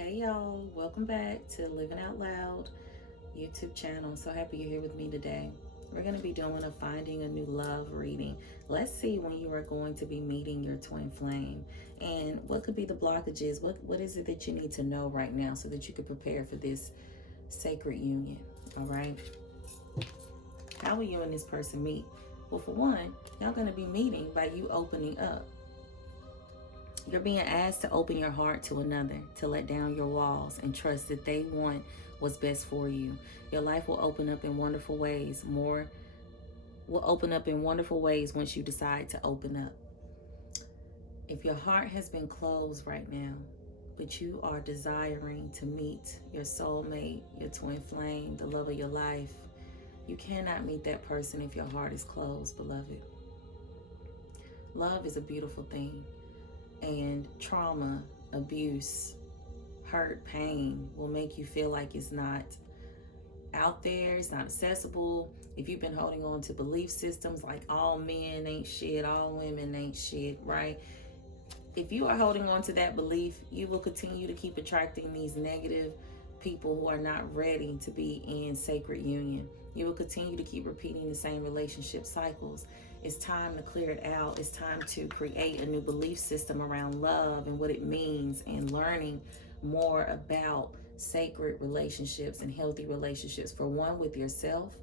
Hey y'all, welcome back to Living Out Loud YouTube channel. So happy you're here with me today. We're going to be doing a Finding a New Love reading. Let's see when you are going to be meeting your twin flame and what could be the blockages. What is it that you need to know right now so that you can prepare for this sacred union? All right. How will you and this person meet? Well, for one, y'all going to be meeting by you opening up. You're being asked to open your heart to another, to let down your walls and trust that they want what's best for you. Your life will open up in wonderful ways. More will open up in wonderful ways once you decide to open up. If your heart has been closed right now, but you are desiring to meet your soulmate, your twin flame, the love of your life, you cannot meet that person if your heart is closed, beloved. Love is a beautiful thing. And trauma, abuse, hurt, pain will make you feel like it's not out there, it's not accessible. If you've been holding on to belief systems like all men ain't shit, all women ain't shit, right? If you are holding on to that belief, you will continue to keep attracting these negative people who are not ready to be in sacred union. You will continue to keep repeating the same relationship cycles. It's time to clear it out. It's time to create a new belief system around love and what it means, and learning more about sacred relationships and healthy relationships, for one, with yourself,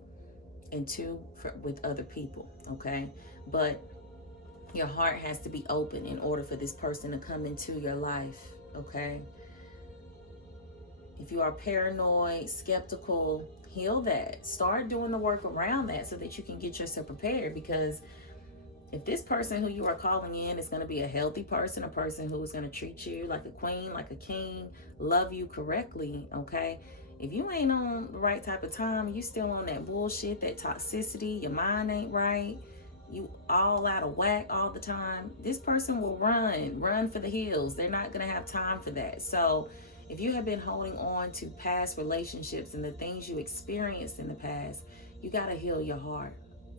and two, with other people, okay? But your heart has to be open in order for this person to come into your life, okay? If you are paranoid, skeptical, heal that. Start doing the work around that so that you can get yourself prepared. Because if this person who you are calling in is going to be a healthy person, a person who is going to treat you like a queen, like a king, love you correctly, okay? If you ain't on the right type of time, you still on that bullshit, that toxicity, your mind ain't right, you all out of whack all the time, this person will run for the hills. They're not going to have time for that. So if you have been holding on to past relationships and the things you experienced in the past, you got to heal your heart,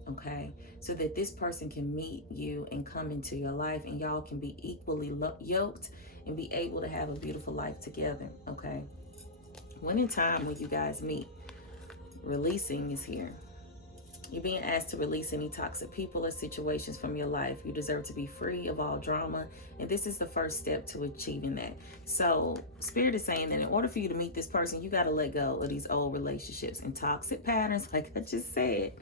okay? So that this person can meet you and come into your life, and y'all can be equally yoked and be able to have a beautiful life together, okay? When in time when you guys meet, releasing is here. You're being asked to release any toxic people or situations from your life. You deserve to be free of all drama, and this is the first step to achieving that. So Spirit is saying that in order for you to meet this person, you got to let go of these old relationships and toxic patterns, like I just said,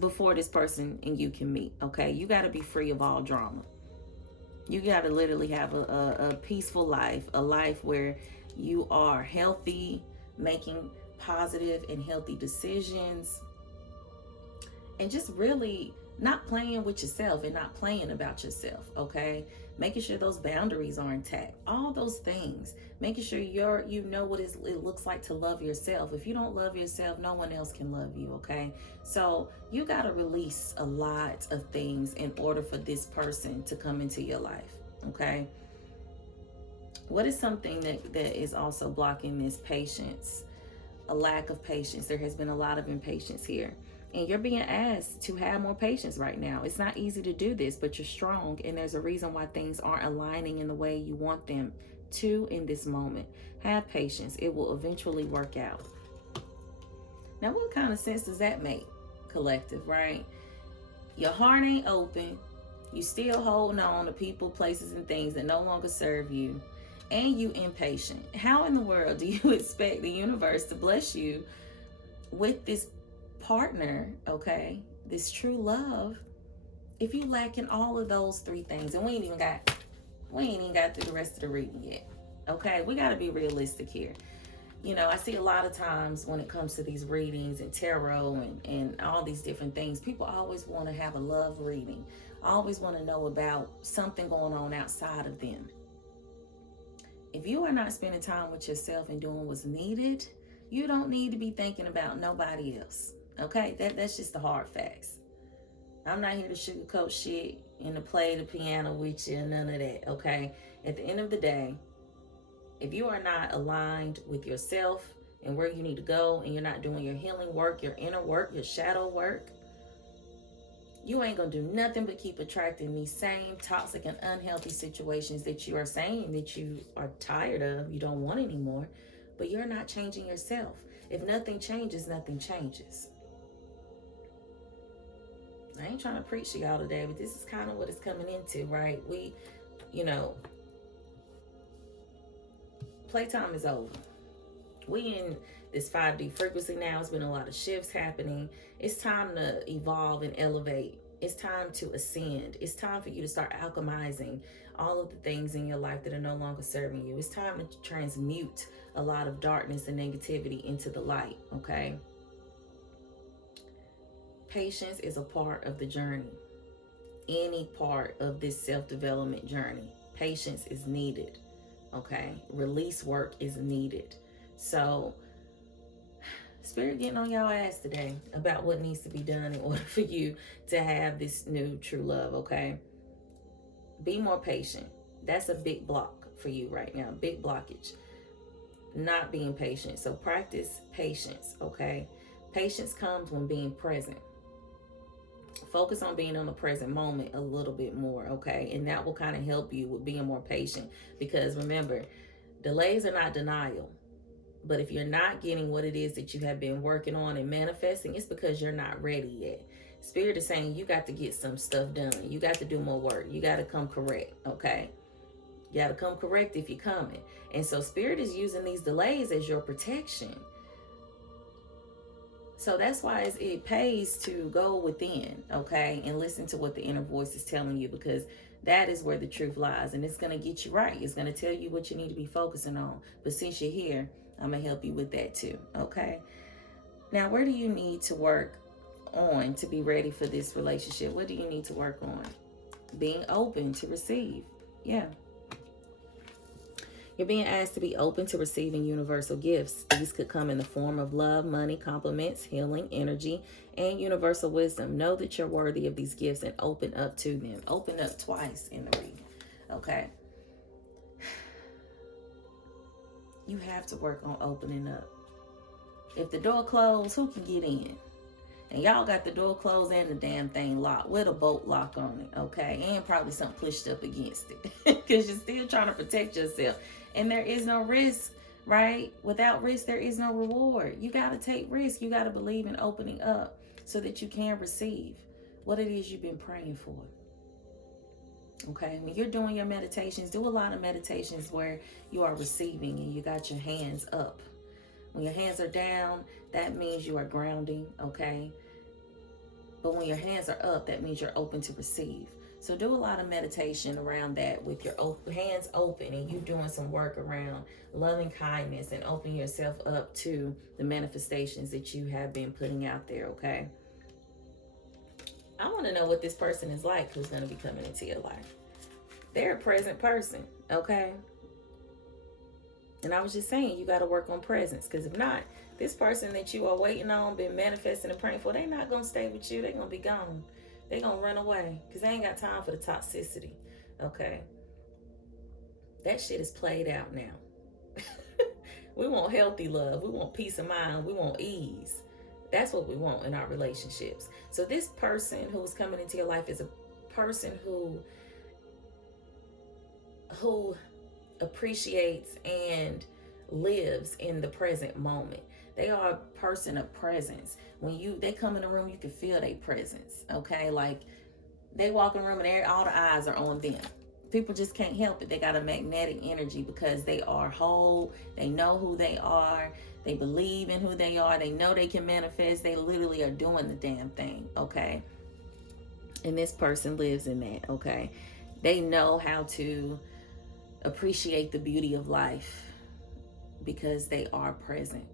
before this person and you can meet, okay? You got to be free of all drama. You got to literally have a peaceful life, a life where you are healthy, making positive and healthy decisions, and just really not playing with yourself and not playing about yourself, okay? Making sure those boundaries are intact. All those things. Making sure you know what it looks like to love yourself. If you don't love yourself, no one else can love you, okay? So you got to release a lot of things in order for this person to come into your life, okay? What is something that is also blocking this? Patience. A lack of patience. There has been a lot of impatience here. And you're being asked to have more patience right now. It's not easy to do this, but you're strong. And there's a reason why things aren't aligning in the way you want them to in this moment. Have patience. It will eventually work out. Now, what kind of sense does that make, collective, right? Your heart ain't open. You still holding on to people, places, and things that no longer serve you. And you impatient. How in the world do you expect the universe to bless you with this partner, okay, this true love, if you lack in all of those three things? And we ain't even got through the rest of the reading yet, okay? We got to be realistic here. You know, I see a lot of times when it comes to these readings and tarot and all these different things, people always want to have a love reading, always want to know about something going on outside of them. If you are not spending time with yourself and doing what's needed, you don't need to be thinking about nobody else. Okay, that's just the hard facts. I'm not here to sugarcoat shit and to play the piano with you, none of that, okay? At the end of the day, if you are not aligned with yourself and where you need to go, and you're not doing your healing work, your inner work, your shadow work, You ain't gonna do nothing but keep attracting these same toxic and unhealthy situations that you are saying that you are tired of, you don't want anymore, but you're not changing yourself. If nothing changes, nothing changes. I ain't trying to preach to y'all today, but this is kind of what it's coming into, right? We, you know, playtime is over. We in this 5D frequency now. It's been a lot of shifts happening. It's time to evolve and elevate. It's time to ascend. It's time for you to start alchemizing all of the things in your life that are no longer serving you. It's time to transmute a lot of darkness and negativity into the light, okay? Patience is a part of the journey. Any part of this self-development journey, patience is needed, okay? Release work is needed. So, Spirit getting on y'all ass today about what needs to be done in order for you to have this new true love, okay? Be more patient. That's a big block for you right now, big blockage. Not being patient. So practice patience, okay? Patience comes when being present. Focus on being on the present moment a little bit more, okay? And that will kind of help you with being more patient, because remember, delays are not denial. But if you're not getting what it is that you have been working on and manifesting, it's because you're not ready yet. Spirit is saying you got to get some stuff done. You got to do more work. You got to come correct, okay? You got to come correct if you're coming. And so Spirit is using these delays as your protection. So that's why it pays to go within, okay, and listen to what the inner voice is telling you, because that is where the truth lies, and it's going to get you right. It's going to tell you what you need to be focusing on. But since you're here, I'm going to help you with that too, okay? Now, where do you need to work on to be ready for this relationship? What do you need to work on? Being open to receive. Yeah. You're being asked to be open to receiving universal gifts. These could come in the form of love, money, compliments, healing, energy, and universal wisdom. Know that you're worthy of these gifts and open up to them. Open up twice in the reading, okay? You have to work on opening up. If the door closed, who can get in? And y'all got the door closed and the damn thing locked with a bolt lock on it, okay? And probably something pushed up against it because you're still trying to protect yourself. And there is no risk, right? Without risk, there is no reward. You got to take risk. You got to believe in opening up so that you can receive what it is you've been praying for. Okay, when you're doing your meditations, do a lot of meditations where you are receiving and you got your hands up. When your hands are down, that means you are grounding, okay? But when your hands are up, that means you're open to receive. So do a lot of meditation around that with your hands open, and you doing some work around loving kindness and opening yourself up to the manifestations that you have been putting out there, okay? I want to know what this person is like who's going to be coming into your life. They're a present person, okay? And I was just saying, you got to work on presence, because if not, this person that you are waiting on, been manifesting and praying for, they're not going to stay with you. They're going to be gone. They're going to run away because they ain't got time for the toxicity, okay? That shit is played out now. We want healthy love. We want peace of mind. We want ease. That's what we want in our relationships. So this person who's coming into your life is a person who appreciates and lives in the present moment. They are a person of presence. When they come in the room, you can feel their presence, okay? Like they walk in the room and all the eyes are on them. People just can't help it. They got a magnetic energy because they are whole. They know who they are. They believe in who they are. They know they can manifest. They literally are doing the damn thing, okay? And this person lives in that, okay? They know how to appreciate the beauty of life because they are present.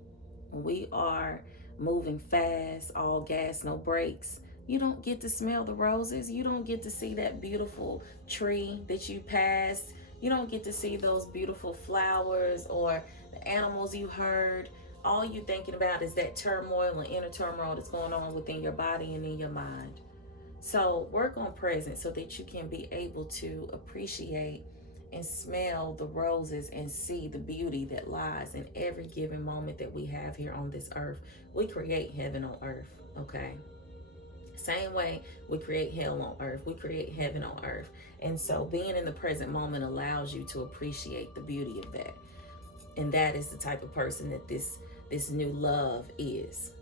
We are moving fast, all gas, no brakes. You don't get to smell the roses. You don't get to see that beautiful tree that you passed. You don't get to see those beautiful flowers or the animals you heard. All you're thinking about is that turmoil and inner turmoil that's going on within your body and in your mind. So work on presence so that you can be able to appreciate and smell the roses and see the beauty that lies in every given moment that we have here on this earth. We create heaven on earth, okay? Same way we create hell on earth, we create heaven on earth. And so being in the present moment allows you to appreciate the beauty of that. And that is the type of person that this new love is.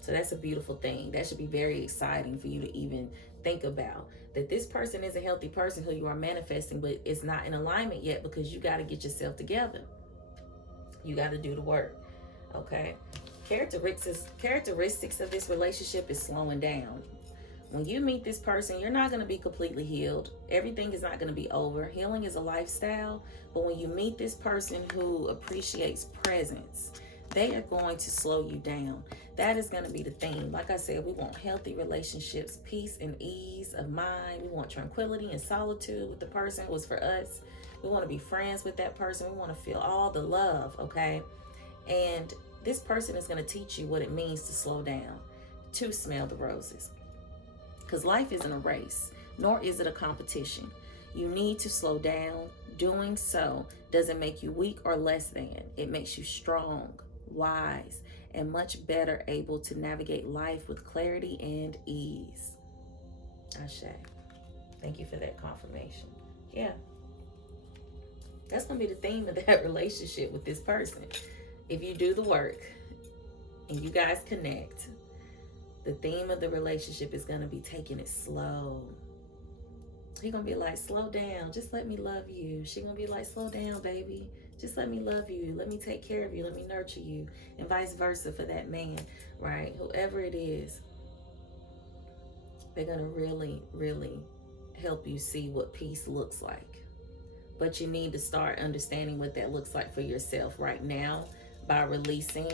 So that's a beautiful thing. That should be very exciting for you to even think about. That this person is a healthy person who you are manifesting, but it's not in alignment yet because you got to get yourself together. You got to do the work. Okay? Characteristics of this relationship is slowing down. When you meet this person, you're not going to be completely healed. Everything is not going to be over. Healing is a lifestyle. But when you meet this person who appreciates presence, they are going to slow you down. That is going to be the theme. Like I said, we want healthy relationships, peace and ease of mind. We want tranquility and solitude with the person who is for us. We want to be friends with that person. We want to feel all the love, okay? And this person is going to teach you what it means to slow down, to smell the roses. Because life isn't a race, nor is it a competition. You need to slow down. Doing so doesn't make you weak or less than. It makes you strong, wise, and much better able to navigate life with clarity and ease. Ashe. Thank you for that confirmation. Yeah. That's going to be the theme of that relationship with this person. If you do the work and you guys connect, the theme of the relationship is going to be taking it slow. He's going to be like, slow down. Just let me love you. She's going to be like, slow down, baby. Just let me love you. Let me take care of you. Let me nurture you. And vice versa for that man, right? Whoever it is, they're going to really, really help you see what peace looks like. But you need to start understanding what that looks like for yourself right now by releasing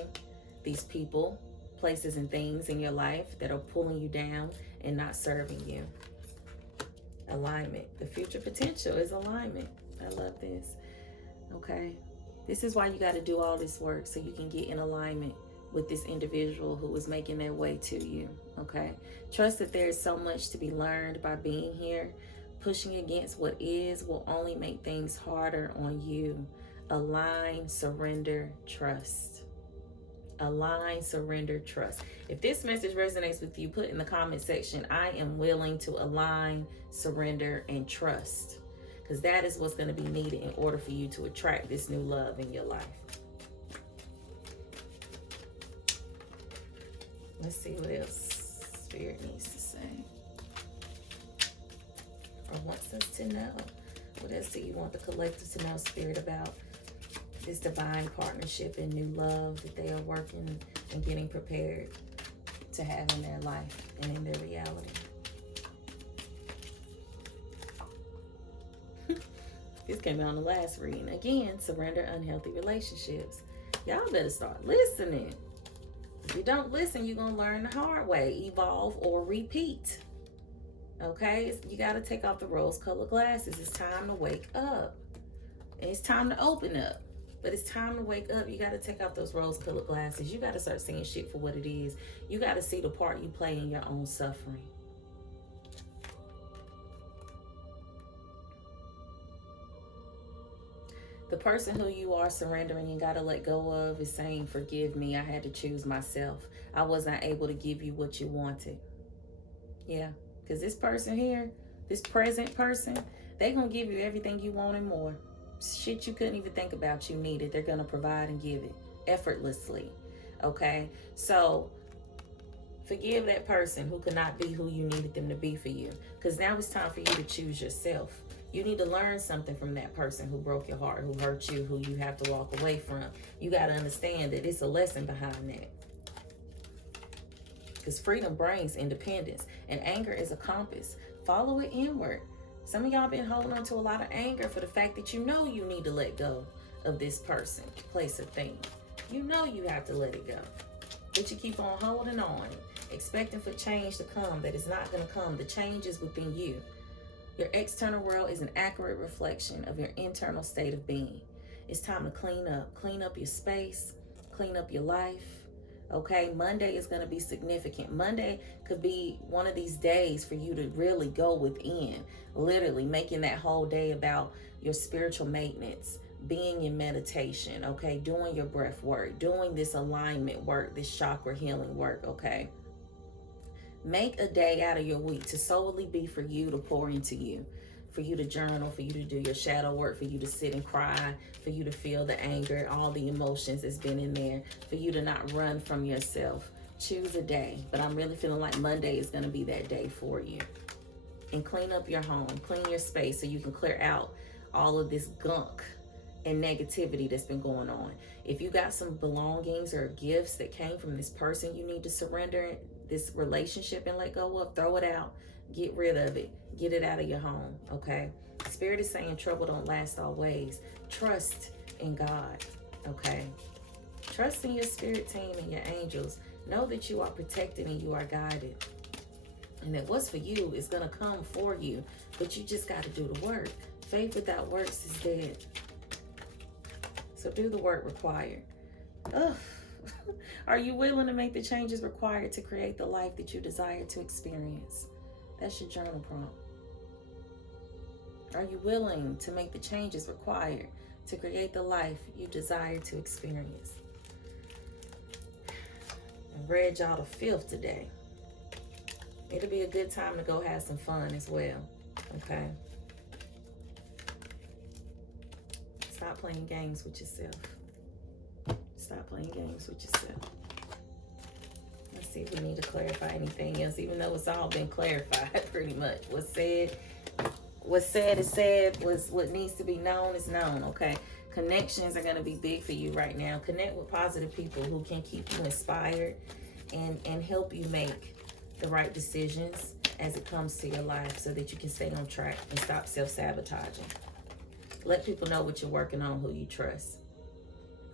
these people, places, and things in your life that are pulling you down and not serving you. Alignment. The future potential is alignment. I love this. Okay. This is why you got to do all this work, so you can get in alignment with this individual who is making their way to you. Okay. Trust that there is so much to be learned by being here. Pushing against what is will only make things harder on you. Align, surrender, trust. Align, surrender, trust. If this message resonates with you, put in the comment section, I am willing to align, surrender, and trust. Because that is what's going to be needed in order for you to attract this new love in your life. Let's see what else Spirit needs to say or wants us to know. What else do you want the collective to know, Spirit, about this divine partnership and new love that they are working and getting prepared to have in their life and in their reality? This came out in the last reading. Again, surrender unhealthy relationships. Y'all better start listening. If you don't listen, you're going to learn the hard way. Evolve or repeat. Okay? You got to take off the rose-colored glasses. It's time to wake up. And it's time to open up. But it's time to wake up. You got to take off those rose-colored glasses. You got to start seeing shit for what it is. You got to see the part you play in your own suffering. The person who you are surrendering and got to let go of is saying, forgive me, I had to choose myself. I was not able to give you what you wanted. Yeah, because this person here, this present person, they're going to give you everything you want and more. Shit you couldn't even think about you needed. They're going to provide and give it effortlessly. Okay? So forgive that person who could not be who you needed them to be for you. Because now it's time for you to choose yourself. You need to learn something from that person who broke your heart, who hurt you, who you have to walk away from. You got to understand that it's a lesson behind that. Because freedom brings independence, and anger is a compass. Follow it inward. Some of y'all been holding on to a lot of anger for the fact that you know you need to let go of this person, place, or thing. You know you have to let it go. But you keep on holding on, expecting for change to come that is not going to come. The change is within you. Your external world is an accurate reflection of your internal state of being. It's time to clean up. Clean up your space. Clean up your life. Okay, Monday is going to be significant. Monday could be one of these days for you to really go within. Literally making that whole day about your spiritual maintenance, being in meditation, okay, doing your breath work, doing this alignment work, this chakra healing work, okay. Make a day out of your week to solely be for you, to pour into you, for you to journal, for you to do your shadow work, for you to sit and cry, for you to feel the anger, all the emotions that's been in there, for you to not run from yourself. Choose a day, but I'm really feeling like Monday is going to be that day for you. And clean up your home, clean your space so you can clear out all of this gunk and negativity that's been going on. If you got some belongings or gifts that came from this person you need to surrender this relationship and let go of, throw it out, get rid of it, get it out of your home, okay? Spirit is saying trouble don't last always. Trust in God, okay? Trust in your spirit team and your angels. Know that you are protected and you are guided. And that what's for you is going to come for you, but you just got to do the work. Faith without works is dead. So do the work required. Ugh. Are you willing to make the changes required to create the life that you desire to experience? That's your journal prompt. Are you willing to make the changes required to create the life you desire to experience? I read y'all the 5th today. It'll be a good time to go have some fun as well, okay? Stop playing games with yourself. Stop playing games with yourself. Let's see if we need to clarify anything else, even though it's all been clarified pretty much. What's said is said. What needs to be known is known, okay? Connections are going to be big for you right now. Connect with positive people who can keep you inspired and help you make the right decisions as it comes to your life so that you can stay on track and stop self-sabotaging. Let people know what you're working on, who you trust.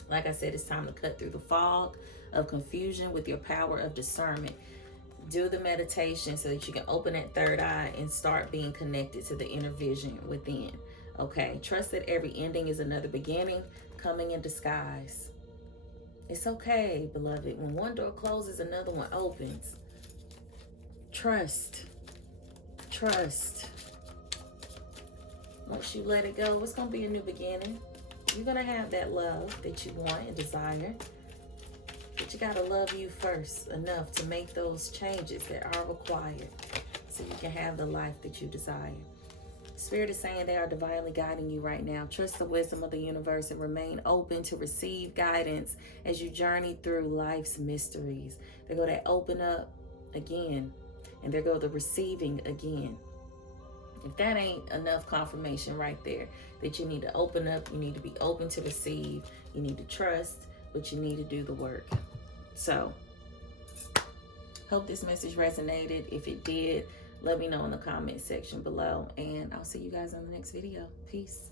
Like I said, it's time to cut through the fog of confusion with your power of discernment. Do the meditation so that you can open that third eye and start being connected to the inner vision within. Okay, trust that every ending is another beginning coming in disguise. It's okay, beloved. When one door closes, another one opens. Trust. Once you let it go, it's going to be a new beginning. You're going to have that love that you want and desire. But you got to love you first enough to make those changes that are required so you can have the life that you desire. Spirit is saying they are divinely guiding you right now. Trust the wisdom of the universe and remain open to receive guidance as you journey through life's mysteries. There go that open up again, and there go the receiving again. If that ain't enough confirmation right there that you need to open up, you need to be open to receive, you need to trust, but you need to do the work. So, hope this message resonated. If it did, let me know in the comment section below, and I'll see you guys on the next video. Peace.